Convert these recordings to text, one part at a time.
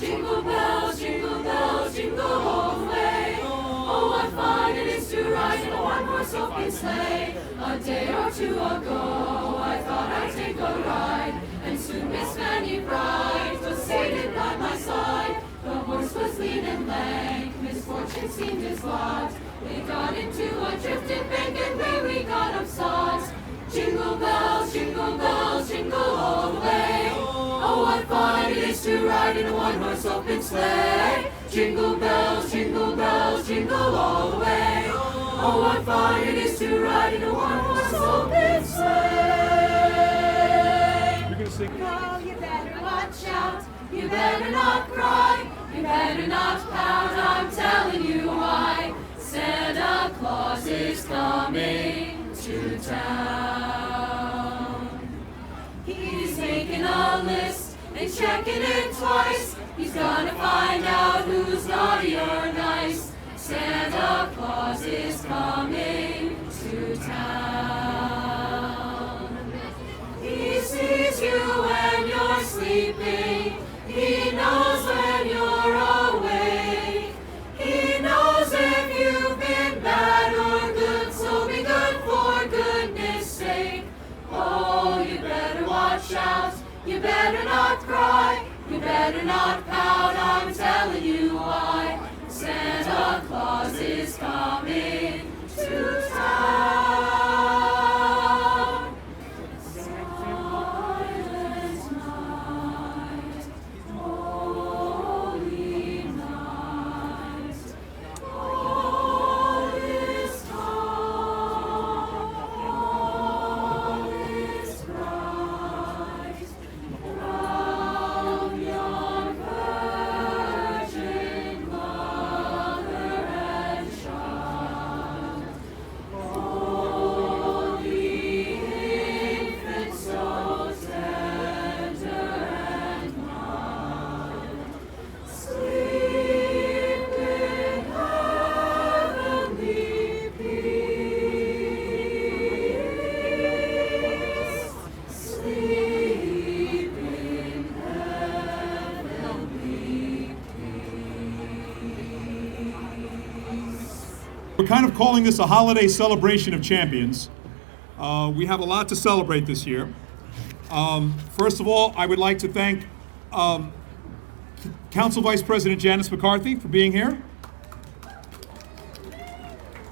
Jingle bells, jingle all the way. Oh, what fun it is to ride in a one-horse open sleigh. A day or two ago, I thought I'd take a ride, and soon Miss Fanny Bright was seated by my side. The horse was lean and lank, misfortune seemed his lot. We got into a drifted bank, and we got upsot. Jingle bells, jingle all the way. Oh, what fun it is to ride in a one-horse open sleigh. Jingle bells, jingle all the way. Oh, what fun it is to ride in a one-horse open sleigh. You're gonna sing. Oh, you better watch out. You better not cry. You better not pout. I'm telling you why. Santa Claus is coming to town. He's making a list and checking it twice. He's gonna find out who's naughty or nice. Santa Claus is coming to town. He sees you when you're sleeping. He knows when you're awake. He knows if you've been bad or good, so be good for goodness sake. Oh, you better watch out. You better not cry. You better not pout. I'm telling you why. Santa Claus is coming to town. Silent night, holy night, all is calm, all is bright. Round yon Virgin Mother and Child, holy infant, so tender and mild, sleep in heavenly peace. Sleep in heavenly peace. We're kind of calling this a holiday celebration of champions. We have a lot to celebrate this year. First of all, I would like to thank Council Vice President Janice McCarthy for being here.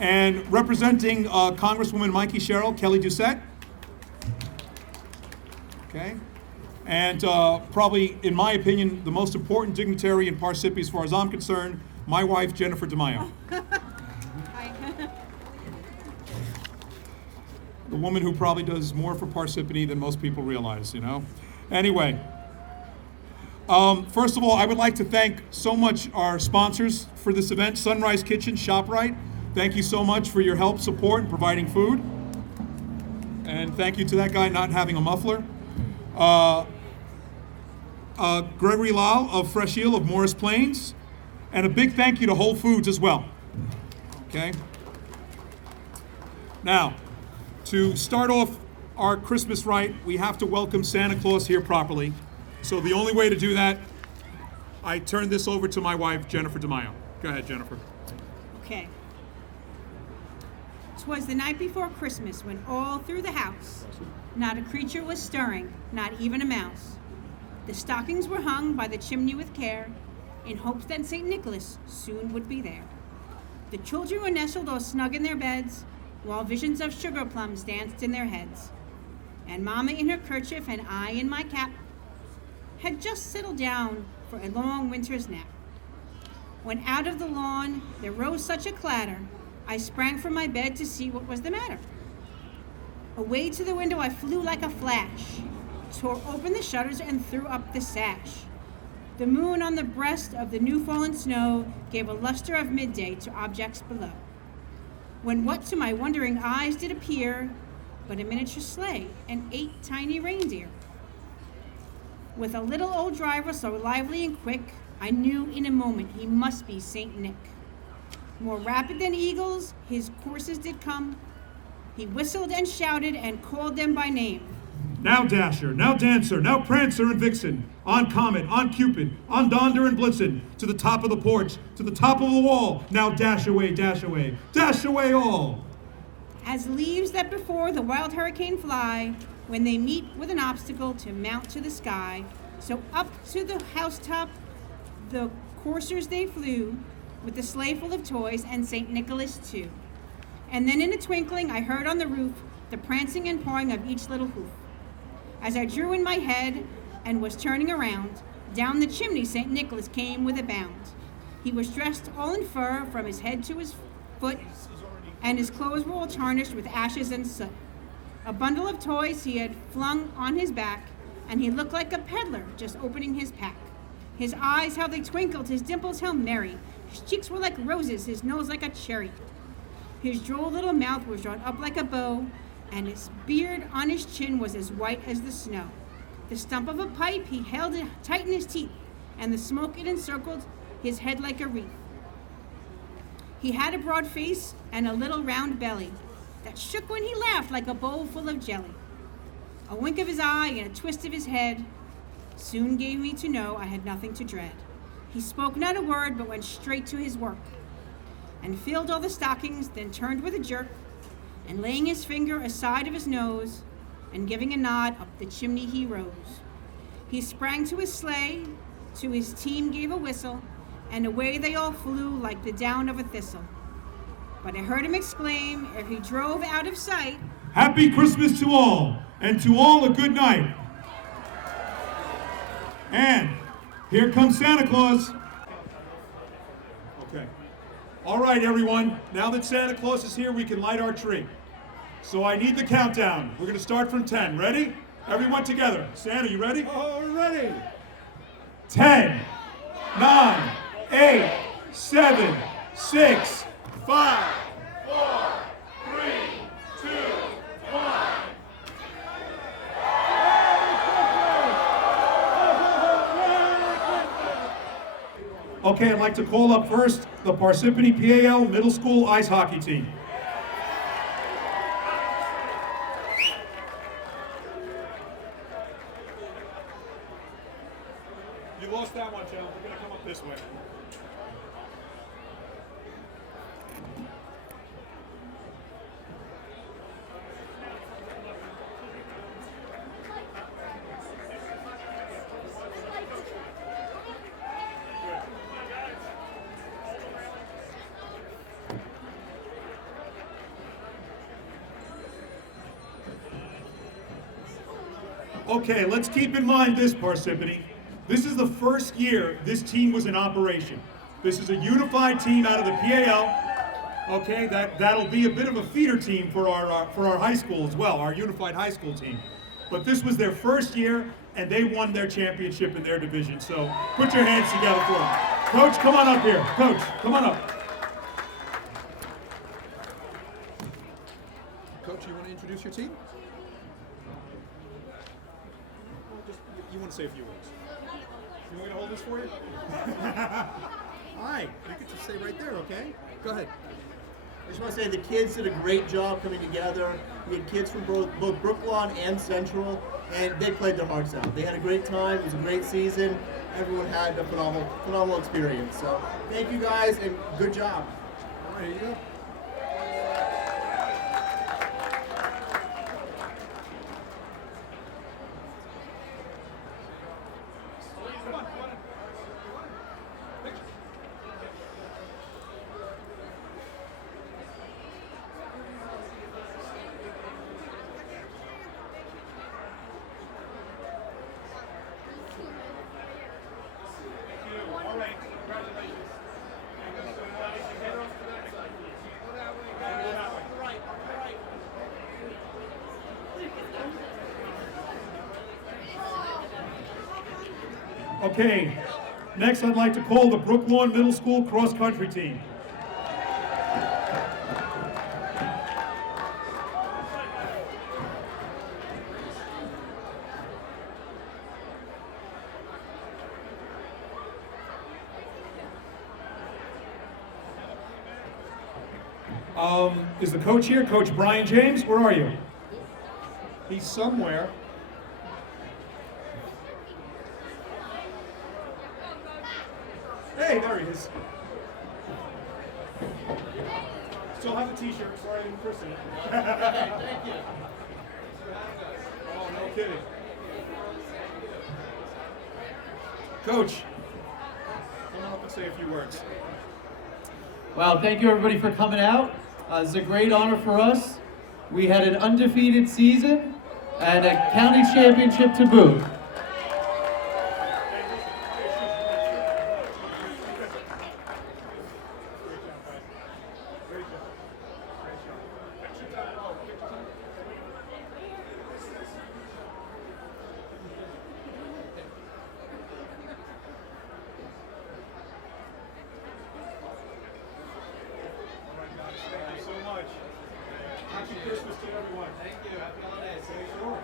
And representing Congresswoman Mikey Sherrill, Kelly Doucette. Okay. And probably, in my opinion, the most important dignitary in Parsippany, as far as I'm concerned, my wife, Jennifer DeMaio. The woman who probably does more for Parsippany than most people realize, you know? Anyway, first of all, I would like to thank so much our sponsors for this event, Sunrise Kitchen, ShopRite. Thank you so much for your help, support, and providing food. And thank you to that guy not having a muffler. Gregory Lal of Fresh Eel of Morris Plains. And a big thank you to Whole Foods as well. Okay? Now, to start off our Christmas right, we have to welcome Santa Claus here properly. So the only way to do that, I turn this over to my wife, Jennifer DeMaio. Go ahead, Jennifer. Okay. 'Twas the night before Christmas when all through the house not a creature was stirring, not even a mouse. The stockings were hung by the chimney with care, in hopes that St. Nicholas soon would be there. The children were nestled all snug in their beds, while visions of sugar plums danced in their heads. And Mama in her kerchief and I in my cap had just settled down for a long winter's nap. When out of the lawn there rose such a clatter, I sprang from my bed to see what was the matter. Away to the window I flew like a flash, tore open the shutters and threw up the sash. The moon on the breast of the new fallen snow gave a luster of midday to objects below. When what to my wondering eyes did appear but a miniature sleigh and 8 tiny reindeer. With a little old driver so lively and quick, I knew in a moment he must be Saint Nick. More rapid than eagles, his courses did come. He whistled and shouted and called them by name. now Dasher, now Dancer, now Prancer and Vixen, on Comet, on Cupid, on Donder and Blitzen, to the top of the porch, to the top of the wall, now dash away, dash away all. As leaves that before the wild hurricane fly, when they meet with an obstacle to mount to the sky, so up to the housetop the coursers they flew, with the sleigh full of toys and St. Nicholas too. And then in a twinkling I heard on the roof the prancing and pawing of each little hoof. As I drew in my head and was turning around, down the chimney St. Nicholas came with a bound. He was dressed all in fur from his head to his foot, and his clothes were all tarnished with ashes and soot. A bundle of toys he had flung on his back, and he looked like a peddler just opening his pack. His eyes, how they twinkled, his dimples how merry. His cheeks were like roses, his nose like a cherry. His droll little mouth was drawn up like a bow, and his beard on his chin was as white as the snow. The stump of a pipe he held it tight in his teeth, and the smoke it encircled his head like a wreath. He had a broad face and a little round belly that shook when he laughed like a bowl full of jelly. A wink of his eye and a twist of his head soon gave me to know I had nothing to dread. He spoke not a word, but went straight to his work, and filled all the stockings, then turned with a jerk, and laying his finger aside of his nose, and giving a nod, up the chimney he rose. He sprang to his sleigh, to his team gave a whistle, and away they all flew like the down of a thistle. But I heard him exclaim, ere he drove out of sight, Happy Christmas to all, and to all a good night. And here comes Santa Claus. Okay. All right, everyone. Now that Santa Claus is here, we can light our tree. So I need the countdown. We're going to start from 10. Ready? Everyone together. Santa, you ready? Oh, ready. 10, 9, 8, 7, 6, 5. Okay, I'd like to call up first the Parsippany PAL Middle School Ice Hockey Team. You lost that one, Joe. We're going to come up this way. Okay, let's keep in mind this, Parsippany. This is the first year this team was in operation. This is a unified team out of the PAL. Okay, that'll be a bit of a feeder team for our high school as well, our unified high school team. But this was their first year, and they won their championship in their division. So put your hands together for them. Coach, come on up here. Coach, come on up. Coach, you want to introduce your team? You want to say a few words? You want me to hold this for you? Hi, you can just stay right there, okay? Go ahead. I just want to say the kids did a great job coming together. We had kids from both Brooklawn and Central, and they played their hearts out. They had a great time. It was a great season. Everyone had a phenomenal experience. So thank you guys, and good job. All right, here you go. Okay, next I'd like to call the Brooklawn Middle School cross-country team. Is the coach here? Coach Brian James, where are you? He's somewhere. Hey, there he is. Still have the t-shirt. Sorry I didn't christen it. Thank you. Oh, no kidding. Coach. Come on up and say a few words. Wow, thank you everybody for coming out. It's a great honor for us. We had an undefeated season and a county championship to boot. Thank you so much. Happy Christmas to everyone. Thank you. Happy holidays. Sure.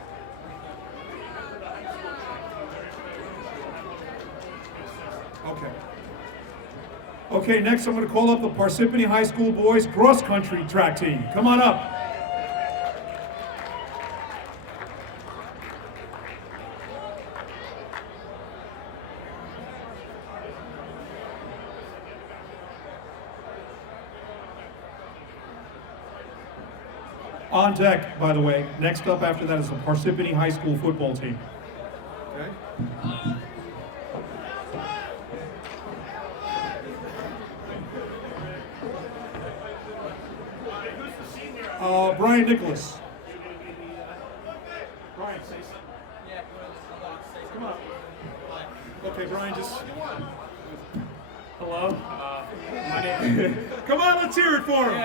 Okay. Okay, next I'm going to call up the Parsippany High School boys cross country track team. Come on up. On deck, by the way. Next up after that is the Parsippany High School football team. Okay. Brian Nicholas. Brian, say something. Come on. Okay, Brian, just. Hello, my name. Come on, let's hear it for him.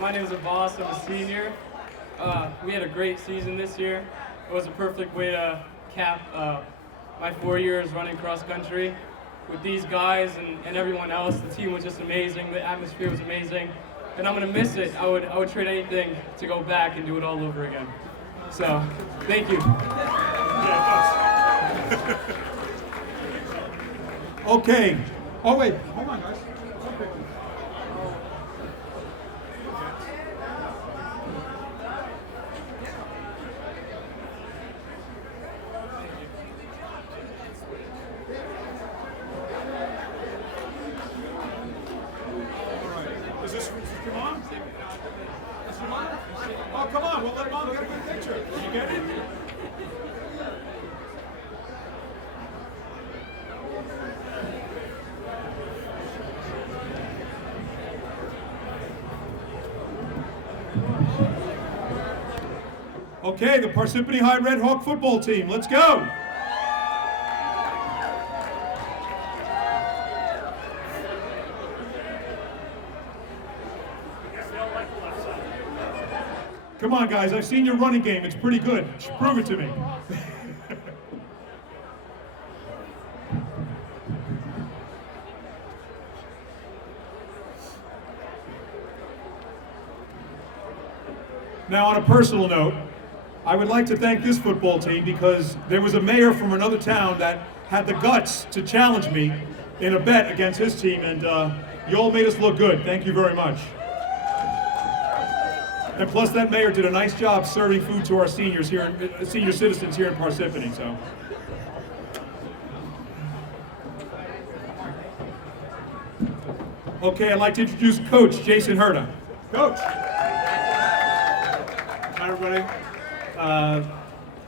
My name is Abbas. I'm a senior. We had a great season this year. It was a perfect way to cap my 4 years running cross country. With these guys and everyone else, the team was just amazing. The atmosphere was amazing, and I'm gonna miss it. I would trade anything to go back and do it all over again. So, thank you. Okay. Oh, wait. Hold on, guys. Is this your mom? That's your mom? Oh, come on. We'll let mom get a good picture. Did you get it? Okay, the Parsippany High Red Hawk football team. Let's go. Come on, guys. I've seen your running game. It's pretty good. Prove it to me. Now, on a personal note, I would like to thank this football team because there was a mayor from another town that had the guts to challenge me in a bet against his team, and you all made us look good. Thank you very much. And plus, that mayor did a nice job serving food to our seniors here, senior citizens here in Parsippany. So, okay, I'd like to introduce Coach Jason Herta. Coach. Hi, everybody.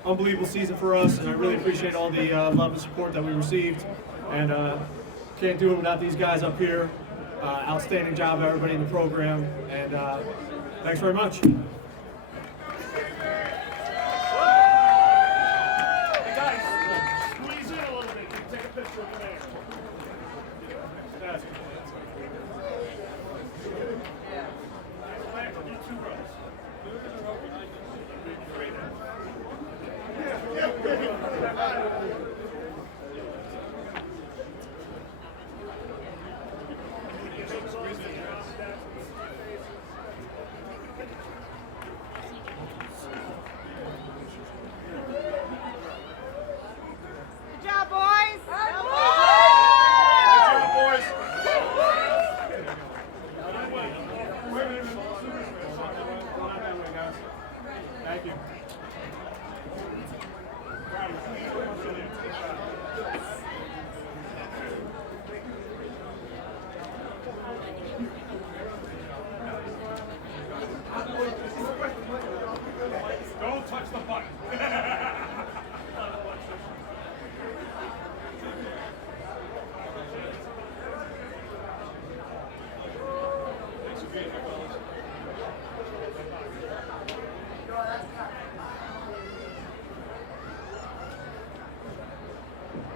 Unbelievable season for us, and I really appreciate all the love and support that we received. And can't do it without these guys up here. Outstanding job, everybody in the program, and thanks very much. Hey, guys, squeeze in a little bit. Take a picture of the mayor. That's good. You two brothers.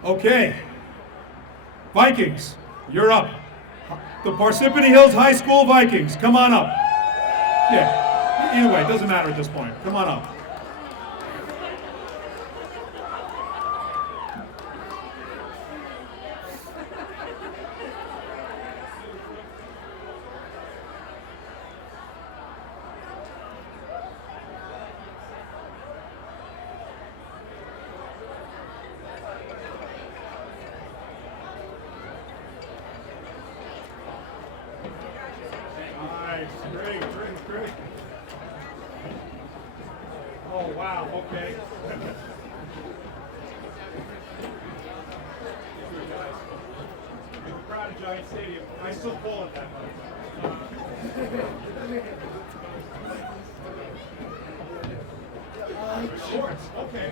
Okay. Vikings, you're up. The Parsippany Hills High School Vikings, come on up. Yeah, either way, it doesn't matter at this point. Come on up. Nice. Great. Oh, wow. Okay. I'm proud of Giant Stadium. I still call it that, shorts. Okay.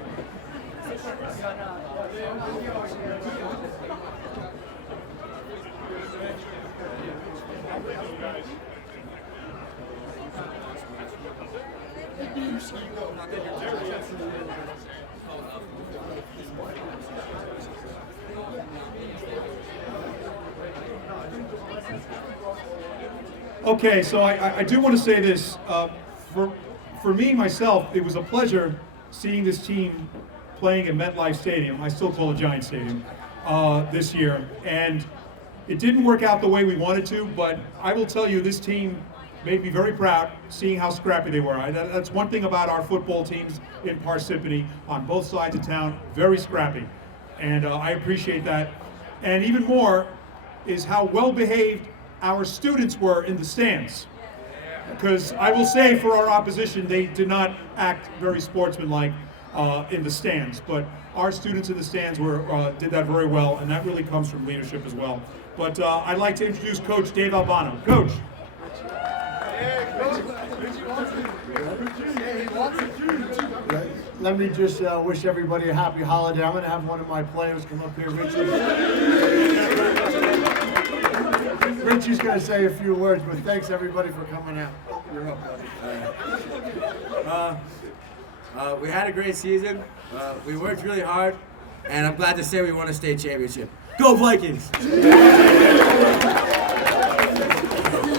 Okay, so I do want to say this. For me, myself, it was a pleasure seeing this team playing at MetLife Stadium. I still call it Giant Stadium this year. And it didn't work out the way we wanted to, but I will tell you, this team made me very proud seeing how scrappy they were. That's one thing about our football teams in Parsippany on both sides of town, very scrappy. And I appreciate that. And even more is how well behaved our students were in the stands. Because I will say, for our opposition, they did not act very sportsmanlike in the stands. But our students in the stands did that very well, and that really comes from leadership as well. But I'd like to introduce Coach Dave Albano. Coach. Let me just wish everybody a happy holiday. I'm going to have one of my players come up here, Richie. Richie's going to say a few words, but thanks everybody for coming out. You're up, buddy. We had a great season. We worked really hard, and I'm glad to say we won a state championship. Go Vikings!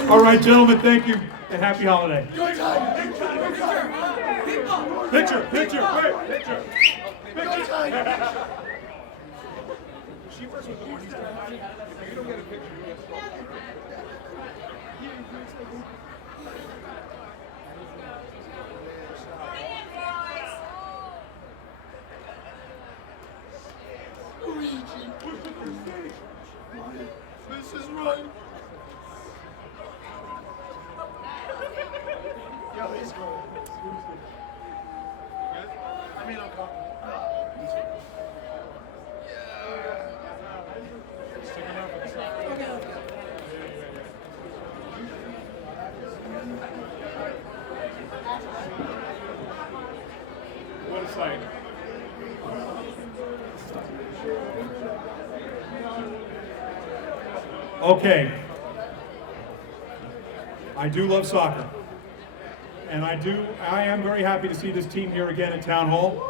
All right, gentlemen, thank you, and happy holiday. Picture. Wait, picture. She first was the one he's going to if you don't get a picture, you get This is right. Yo, he's cool. Good? I mean, I'm comfortable. What a sight. Okay. I do love soccer. And I am very happy to see this team here again at Town Hall.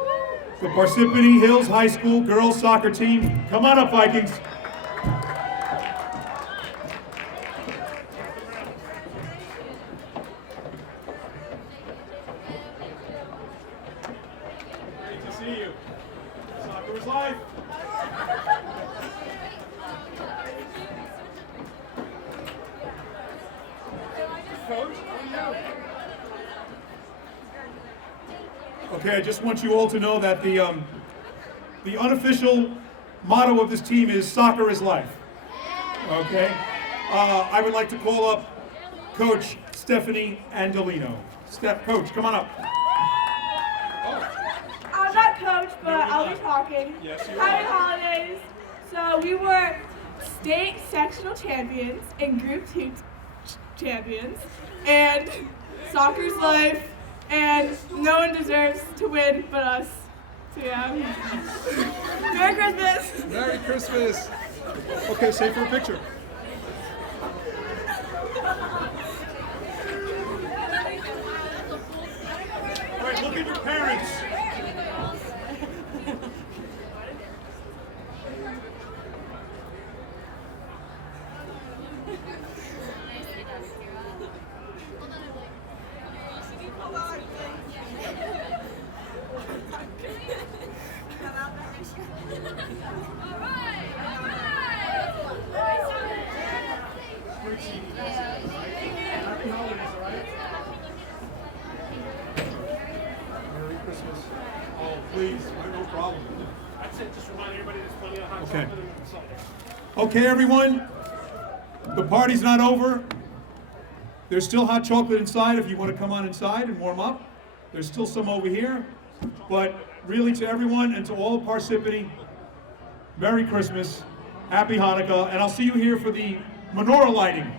The Parsippany Hills High School girls soccer team. Come on up, Vikings. Great to see you. Soccer is life. Coach, Okay, I just want you all to know that the unofficial motto of this team is "Soccer is life." Okay, I would like to call up Coach Stephanie Andolino. Coach, come on up. I'm not coach, but I'll be talking. Yes, you Happy are. holidays. So we were state sectional champions and group 2 champions, and soccer's life, and no one deserves to win but us. So yeah. Merry Christmas. Merry Christmas. Okay, stay for a picture. All right, look at your parents. Happy holidays, all right? Merry Christmas. Oh, please, no problem. That's it. Just remind everybody there's plenty of hot Okay. chocolate and salt. Okay, everyone, the party's not over. There's still hot chocolate inside if you want to come on inside and warm up. There's still some over here. But really, to everyone and to all of Parsippany, Merry Christmas, Happy Hanukkah, and I'll see you here for the menorah lighting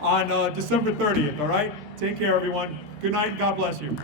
on December 30th, all right? Take care, everyone. Good night, and God bless you.